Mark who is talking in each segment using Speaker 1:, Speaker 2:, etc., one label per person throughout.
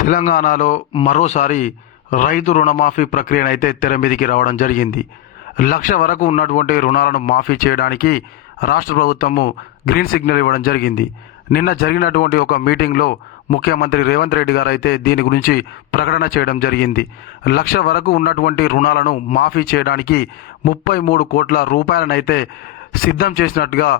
Speaker 1: తెలంగాణలో మరోసారి రైతు రుణమాఫీ ప్రక్రియనైతే తెర మీదికి రావడం జరిగింది. లక్ష వరకు ఉన్నటువంటి రుణాలను మాఫీ చేయడానికి రాష్ట్ర ప్రభుత్వము గ్రీన్ సిగ్నల్ ఇవ్వడం జరిగింది. నిన్న జరిగినటువంటి ఒక మీటింగ్లో ముఖ్యమంత్రి రేవంత్ రెడ్డి గారు అయితే దీని గురించి ప్రకటన చేయడం జరిగింది. లక్ష వరకు ఉన్నటువంటి రుణాలను మాఫీ చేయడానికి ముప్పై మూడు కోట్ల రూపాయలనైతే సిద్ధం చేసినట్టుగా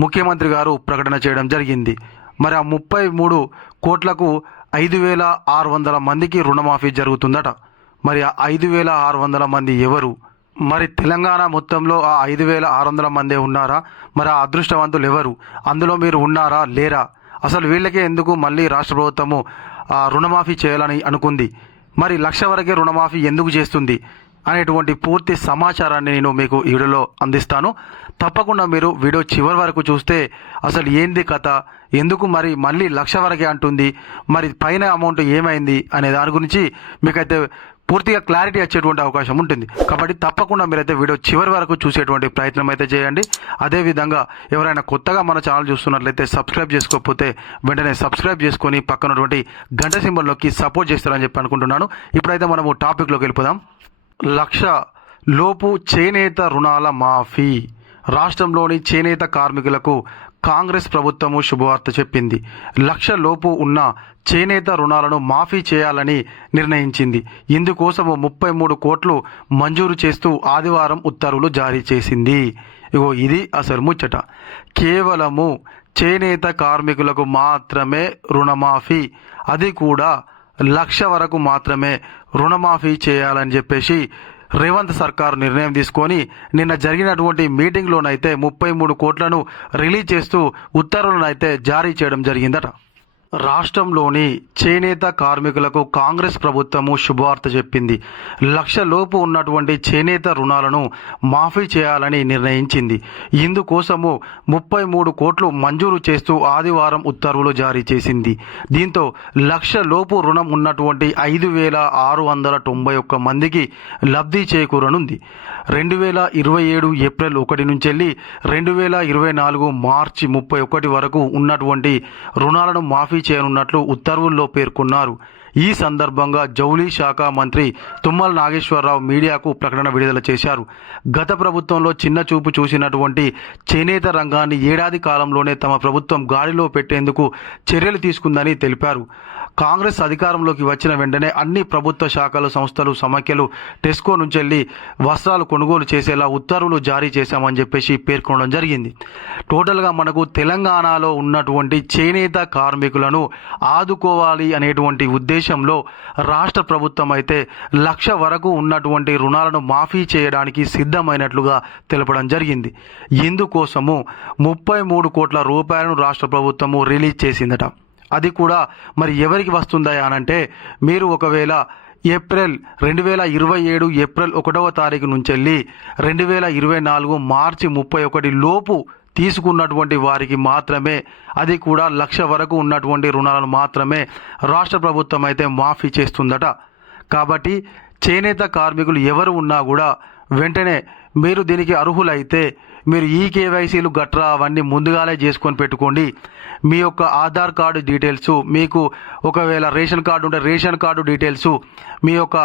Speaker 1: ముఖ్యమంత్రి గారు ప్రకటన చేయడం జరిగింది. మరి ఆ ముప్పై మూడు కోట్లకు ఐదు వేల ఆరు వందల మందికి రుణమాఫీ జరుగుతుందట. మరి ఆ ఐదు వేల ఆరు వందల మంది ఎవరు? మరి తెలంగాణ మొత్తంలో ఆ ఐదు వేల ఆరు వందల మందే ఉన్నారా? మరి ఆ అదృష్టవంతులు ఎవరు? అందులో మీరు ఉన్నారా? లేరా? అసలు వీళ్ళకే ఎందుకు మళ్ళీ రాష్ట్ర ప్రభుత్వము ఆ రుణమాఫీ చేయాలని అనుకుంది? మరి లక్ష వరకే రుణమాఫీ ఎందుకు చేస్తుంది? అనేటువంటి పూర్తి సమాచారాన్ని నేను మీకు ఈ వీడియోలో అందిస్తాను. తప్పకుండా మీరు వీడియో చివరి వరకు చూస్తే అసలు ఏంది కథ? ఎందుకు మరి మళ్ళీ లక్ష వరకే అంటుంది? మరి పైన అమౌంట్ ఏమైంది? అనే దాని గురించి మీకైతే పూర్తిగా క్లారిటీ వచ్చేటువంటి అవకాశం ఉంటుంది. కాబట్టి తప్పకుండా మీరైతే వీడియో చివరి వరకు చూసేటువంటి ప్రయత్నం అయితే చేయండి. అదేవిధంగా ఎవరైనా కొత్తగా మన ఛానల్ చూస్తున్నట్లయితే సబ్స్క్రైబ్ చేసుకోకపోతే వెంటనే సబ్స్క్రైబ్ చేసుకొని పక్కనటువంటి గంట సింబల్లోకి సపోర్ట్ చేస్తారని చెప్పి అనుకుంటున్నాను. ఇప్పుడైతే మనము టాపిక్లోకి వెళ్ళిపోదాం. లక్ష లోపు చేనేత రుణాల మాఫీ. రాష్ట్రంలోని చేనేత కార్మికులకు కాంగ్రెస్ ప్రభుత్వము శుభవార్త చెప్పింది. లక్ష లోపు ఉన్న చేనేత రుణాలను మాఫీ చేయాలని నిర్ణయించింది. ఇందుకోసము ముప్పై మూడు కోట్లు మంజూరు చేస్తూ ఆదివారం ఉత్తర్వులు జారీ చేసింది. ఇగో ఇది అసలు ముచ్చట. కేవలము చేనేత కార్మికులకు మాత్రమే రుణమాఫీ. అది కూడా లక్ష వరకు మాత్రమే రుణమాఫీ చేయాలని చెప్పేసి రేవంత్ సర్కార్ నిర్ణయం తీసుకొని నిన్న జరిగినటువంటి మీటింగ్లోనైతే ముప్పై మూడు కోట్లను రిలీజ్ చేస్తూ ఉత్తర్వులను అయితే జారీ చేయడం జరిగిందట. రాష్ట్రంలోని చేనేత కార్మికులకు కాంగ్రెస్ ప్రభుత్వము శుభవార్త చెప్పింది. లక్ష లోపు ఉన్నటువంటి చేనేత రుణాలను మాఫీ చేయాలని నిర్ణయించింది. ఇందుకోసము ముప్పై మూడు కోట్లు మంజూరు చేస్తూ ఆదివారం ఉత్తర్వులు జారీ చేసింది. దీంతో లక్ష లోపు రుణం ఉన్నటువంటి ఐదు వేల ఆరు వందల తొంభై ఒక్క మందికి లబ్ధి చేకూరనుంది. రెండు వేల ఇరవై ఏడు ఏప్రిల్ ఒకటి నుంచి వెళ్ళి రెండు వేల ఇరవై నాలుగు మార్చి ముప్పై ఒకటి వరకు ఉన్నటువంటి రుణాలను మాఫీ చేయనున్నట్లు ఉత్తర్వుల్లో పేర్కొన్నారు. ఈ సందర్భంగా జౌళి శాఖ మంత్రి తుమ్మల నాగేశ్వరరావు మీడియాకు ప్రకటన విడుదల చేశారు. గత ప్రభుత్వంలో చిన్న చూపు చూసినటువంటి చేనేత రంగాన్ని ఏడాది కాలంలోనే తమ ప్రభుత్వం గాడిలో పెట్టేందుకు చర్యలు తీసుకుందని తెలిపారు. కాంగ్రెస్ అధికారంలోకి వచ్చిన వెంటనే అన్ని ప్రభుత్వ శాఖలు సంస్థలు సమాఖ్యలు టెస్కో నుంచి వెళ్ళి వస్త్రాలు కొనుగోలు చేసేలా ఉత్తర్వులు జారీ చేశామని చెప్పేసి పేర్కొనడం జరిగింది. టోటల్గా మనకు తెలంగాణలో ఉన్నటువంటి చేనేత కార్మికులను ఆదుకోవాలి అనేటువంటి ఉద్దేశంలో రాష్ట్ర ప్రభుత్వం అయితే లక్ష వరకు ఉన్నటువంటి రుణాలను మాఫీ చేయడానికి సిద్ధమైనట్లుగా తెలపడం జరిగింది. ఇందుకోసము ముప్పై మూడు కోట్ల రూపాయలను రాష్ట్ర ప్రభుత్వము రిలీజ్ చేసిందట. అది కూడా మరి ఎవరికి వస్తుందా అనంటే మీరు ఒకవేళ ఏప్రిల్ రెండు వేల ఇరవై ఏడు ఏప్రిల్ ఒకటవ తారీఖు నుంచి వెళ్ళి రెండు వేల ఇరవై నాలుగు మార్చి ముప్పై ఒకటి లోపు తీసుకున్నటువంటి వారికి మాత్రమే అది కూడా లక్ష వరకు ఉన్నటువంటి రుణాలను మాత్రమే రాష్ట్ర ప్రభుత్వం అయితే మాఫీ చేస్తుందట. కాబట్టి చేనేత కార్మికులు ఎవరు ఉన్నా కూడా వెంటనే మీరు దీనికి అర్హులైతే మీరు ఈ కేవైసీలు గట్రా అవన్నీ ముందుగానే చేసుకొని పెట్టుకోండి. మీ యొక్క ఆధార్ కార్డు డీటెయిల్స్ మీకు ఒకవేళ రేషన్ కార్డు ఉంటే రేషన్ కార్డు డీటెయిల్స్ మీ యొక్క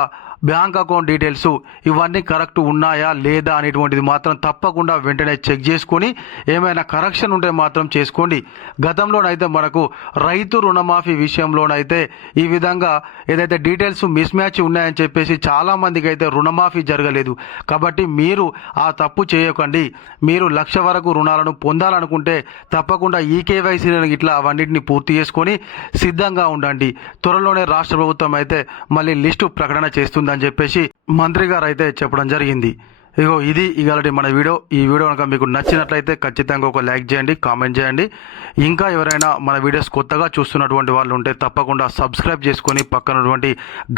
Speaker 1: బ్యాంక్ అకౌంట్ డీటెయిల్స్ ఇవన్నీ కరెక్ట్ ఉన్నాయా లేదా అనేటువంటిది మాత్రం తప్పకుండా వెంటనే చెక్ చేసుకొని ఏమైనా కరెక్షన్ ఉంటే మాత్రం చేసుకోండి. గతంలోనైతే మనకు రైతు రుణమాఫీ విషయంలోనైతే ఈ విధంగా ఏదైతే డీటెయిల్స్ మిస్ మ్యాచ్ ఉన్నాయని చెప్పేసి చాలామందికి అయితే రుణమాఫీ జరగలేదు. కాబట్టి మీరు ఆ తప్పు చేయకండి. మీరు లక్ష వరకు రుణాలను పొందాలనుకుంటే తప్పకుండా ఈ కేవైసీలను ఇట్లా అవన్నిటిని పూర్తి చేసుకొని సిద్ధంగా ఉండండి. త్వరలోనే రాష్ట్ర ప్రభుత్వం అయితే మళ్ళీ లిస్టు ప్రకటన చేస్తుందని చెప్పేసి మంత్రి గారు అయితే చెప్పడం జరిగింది. ఇగో ఇది ఇవాళ మన వీడియో. ఈ వీడియో కనుక మీకు నచ్చినట్లయితే ఖచ్చితంగా ఒక లైక్ చేయండి కామెంట్ చేయండి. ఇంకా ఎవరైనా మన వీడియోస్ కొత్తగా చూస్తున్నటువంటి వాళ్ళు ఉంటే తప్పకుండా సబ్స్క్రైబ్ చేసుకొని పక్కనటువంటి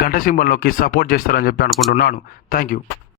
Speaker 1: గంట సింబల్లోకి సపోర్ట్ చేస్తారని చెప్పి అనుకుంటున్నాను. Thank you.